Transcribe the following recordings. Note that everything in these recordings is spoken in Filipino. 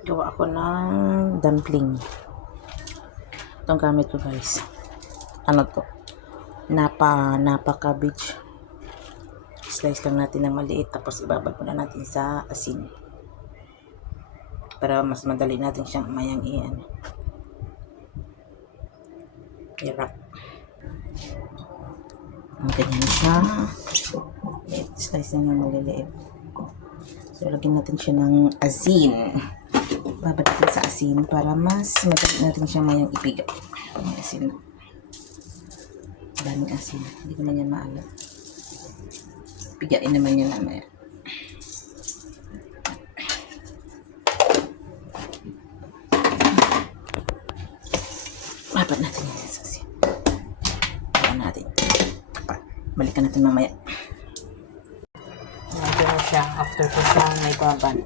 Gawa ako ng dumpling. Itong gamit ko guys. Ano to? Napa cabbage. Slice lang natin ng maliit tapos ibabad muna natin sa asin. Para mas madali natin siyang mayang i-wrap. Ganyan siya. Slice na ng maliliit. So, lagyan natin siya ng asin. Babad natin sa asin para mas madali natin siya mayang ipiga. May asin na. Daming asin. Hindi naman yan maalat. Pigain naman yan mamaya. Babad natin yan sa asin. Babad natin. Balikan natin mamaya. Ito na siya. After ko siyang naibabad.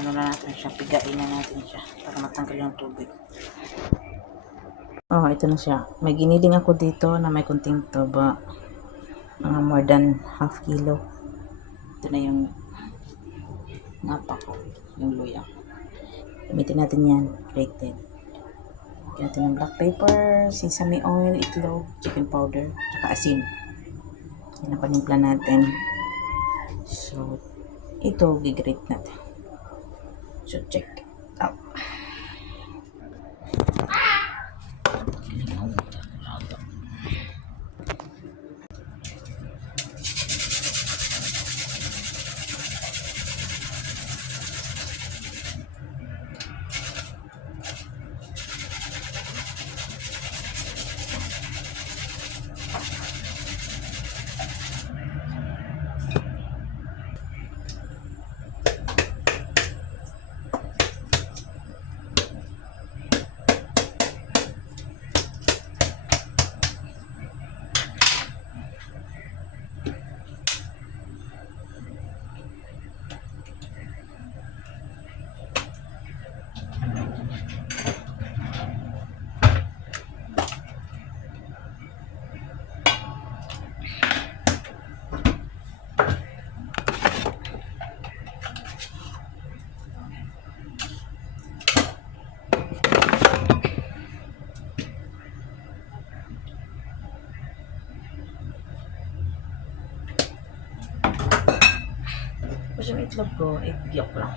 Ano na natin siya. Pigain na natin siya. Para matanggal yung tubig. Oh, ito na siya. May giniling ako dito na may kunting tuba. More than half kilo. Ito na yung napa ko. Yung luya. Gamitin natin yan. Grated. Gamitin natin ng black pepper, sesame oil, itlog, chicken powder, saka asin. Yan ang panimpla natin. So, ito gigrate natin. So, check out. Tapos yung itlog ko, egg yolk lang.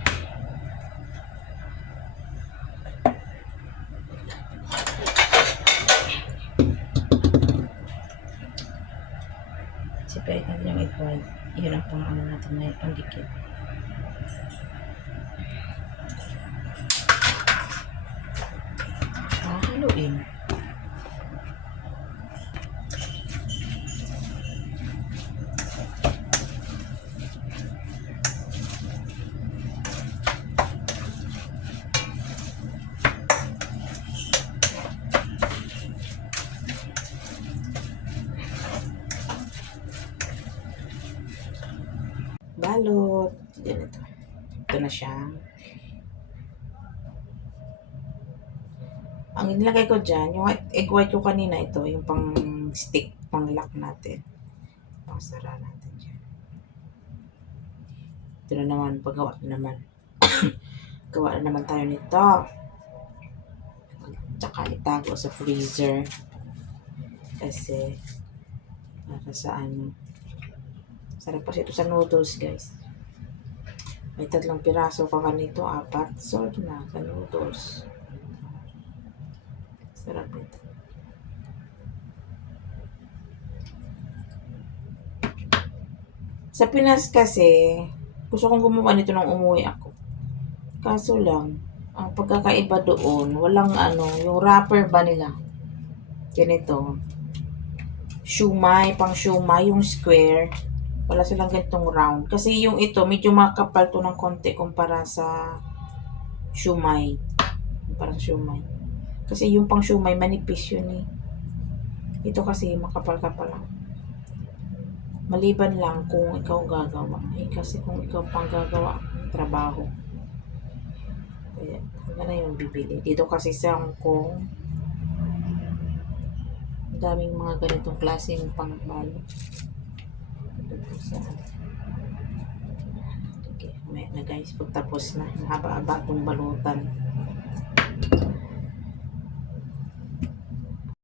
Separate natin yung egg white. Yun ang pang ano natin na pangdikit. Haluin. Balot. Ganito. Ito na siya. Ang nilagay ko dyan, yung egg white ko kanina, ito, yung pang stick, pang lock natin. Pang sara natin dyan. Ito na naman, paggawa na naman. Gawa na naman tayo nito. Tsaka itago sa freezer. Kasi, para sa ano, sarap kasi ito sa noodles, guys. May 3 piraso pa kanito, 4. Sold na sa noodles. Sarap nito. Sa Pinas kasi, gusto kong gumawa nito nung umuwi ako. Kaso lang, ang pagkakaiba doon, walang ano, yung wrapper ba nila? Ganito. Shumai, pang shumai, yung square. Wala silang ganitong round. Kasi yung ito, medyo makapal to ng konti kumpara sa shumai. Kumpara sa shumai. Kasi yung pang shumai, manipis yun eh. Ito kasi makapal-kapal lang. Maliban lang kung ikaw gagawa. Eh, kasi kung ikaw pang gagawa, trabaho. Kaya, hanggang na yung bibili. Dito kasi sa Hong Kong, daming mga ganitong klaseng pangbalo. Okay, May na guys, pagtapos na. Haba-haba itong balutan.